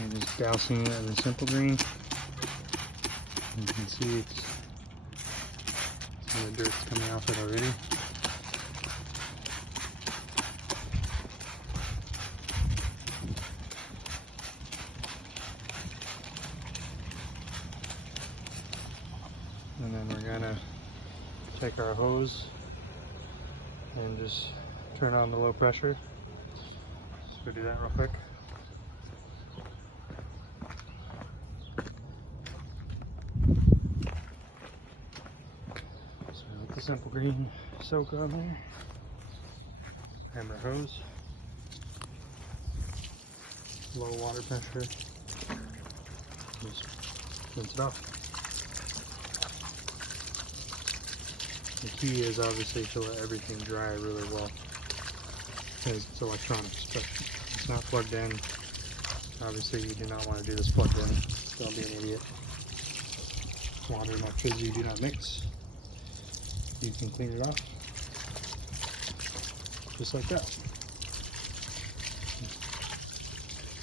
And just dousing it in the simple green. You can see some of the dirt's coming off it already. And then we're gonna take our hose and just turn on the low pressure. Let's go do that real quick. So with the simple green soak on there, hammer hose, low water pressure, just rinse it off. The key is obviously to let everything dry really well, because it's electronics, but it's not plugged in. Obviously you do not want to do this plugged in, don't be an idiot. Water and electricity do not mix. You can clean it off just like that.